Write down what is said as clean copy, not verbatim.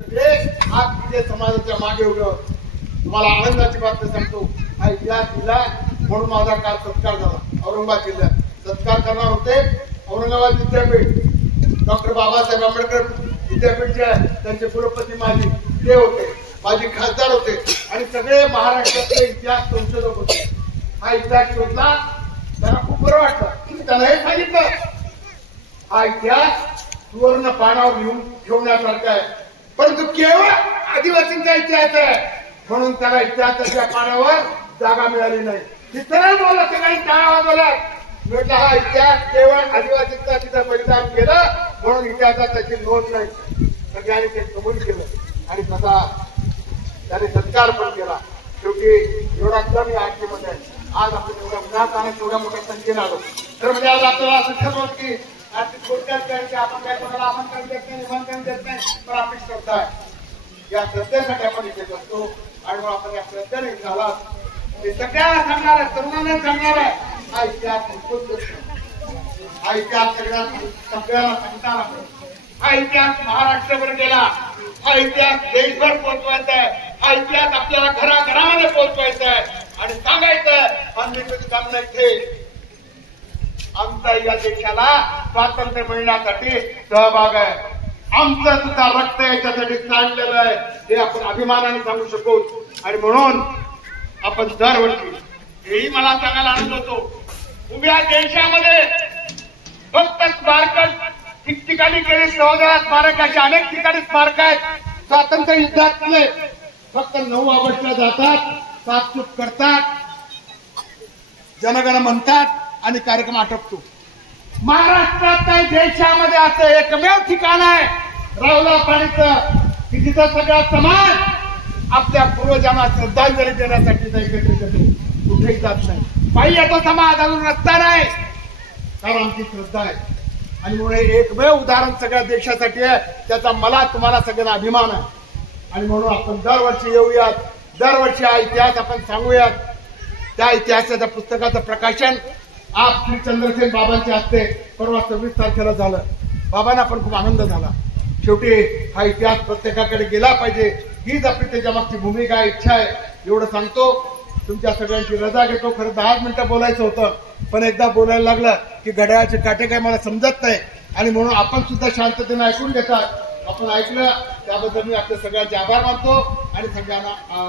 सगळे आज तुझे समाजाच्या मागे उभे. तुम्हाला आनंदाची बातमी सांगतो, हा इतिहास दिला म्हणून माझा काल सत्कार झाला औरंगाबाद जिल्ह्यात. सत्कार करणार होते औरंगाबाद विद्यापीठ, डॉक्टर बाबासाहेब आंबेडकर विद्यापीठ जे आहे त्यांचे कुलपती माझी ते होते, माझे खासदार होते आणि सगळे महाराष्ट्रातले इतिहास संशोधक होते. हा इतिहास शोधला, त्यांना खूप बरं वाटलं. त्यांना हे सांगितलं हा इतिहास सुवर्ण पानावर लिहून ठेवण्यासारखा आहे, परंतु केवळ आदिवासींचा इतिहास आहे म्हणून त्याला इतिहासाच्या पानावर जागा मिळाली नाही. तिथं बोलला सगळ्यांनी टाळा वाजवला. म्हटलं हा इतिहास केवळ आदिवासींचा तिथं बलिदान केलं म्हणून इतिहासात त्याची नोंद नाही. सगळ्यांनी ते कबूल केलं आणि तसा त्याने सत्कार पण केला. शेवटी एवढा कमी आठवीमध्ये आज आपण एवढ्या उन्हात आणि एवढ्या मोठ्या संख्येने आलो. तर म्हणजे आज आपल्याला असं ठरवलं की आर्थिक गोष्टीच करायची, आपण काय कोणाला आमंत्रण देत नाही, निमंत्रण देत नाही, पण आपण करताय या श्रद्धेसाठी आपण इथे करतो. आणि मग आपण या श्रद्धेने झाला ते सगळ्यांना सांगणार आहे, तरुणांना सांगणार आहे हा इतिहास हा इतिहास सगळ्यांना सांगता आला. हा इतिहास महाराष्ट्रभर गेला, हा इतिहास देशभर पोहोचवायचा आहे, हा इतिहास आपल्याला घराघरामध्ये पोहोचवायचा आहे आणि सांगायचं आहे आम्ही कधी काम नाही थे आमचा या देशाला स्वातंत्र्य मिळण्यासाठी सहभाग आहे, आमचं सुद्धा रक्त याच्यासाठी सांडलेलं आहे हे आपण अभिमानाने सांगू शकू. आणि म्हणून आपण दरवर्षी हेही मला सांगायला आनंद होतो, उभ्या देशामध्ये फक्त स्मारक ठिकठिकाणी केली 14 स्मारक अशी अनेक ठिकाणी स्मारक आहेत. स्वातंत्र्य युद्धातले फक्त 9 ऑगस्टला जातात, साफसूफ करतात, जनगण म्हणतात आणि कार्यक्रम आटोपतो. महाराष्ट्रात नाही देशामध्ये असं एकमेव ठिकाण आहे रावला पाणीचं की तिथं सगळा समाज आपल्या पूर्वजांना श्रद्धांजली देण्यासाठी एकत्रित येतो, कुठेही जात नाही. पायी येतो समाज, अजून रस्ता नाही, कारण आमची श्रद्धा आहे. आणि म्हणून एकमेव उदाहरण सगळ्या देशासाठी आहे, त्याचा मला तुम्हाला सगळ्यांना अभिमान आहे. आणि म्हणून आपण दरवर्षी येऊयात, दरवर्षी हा इतिहास आपण सांगूयात. त्या इतिहासाच्या पुस्तकाचं प्रकाशन आप श्री चंद्रसेन बाबांच्या हस्ते परवा 26 तारखेला झालं. बाबांना पण खूप आनंद झाला. शेवटी हा इतिहास प्रत्येकाकडे गेला पाहिजे हीच आपली त्याच्या मागची भूमिका आहे, इच्छा आहे. एवढं सांगतो. तुमच्या सगळ्यांची रजा घेतो. खरं 10 मिनिटं बोलायचं होतं, पण एकदा बोलायला लागलं की घड्याळाचे काटे काय मला समजत नाही आणि म्हणून आपण सुद्धा शांततेने ऐकून घेतात. आपण ऐकलं त्याबद्दल मी आपल्या सगळ्यांचे आभार मानतो आणि सगळ्यांना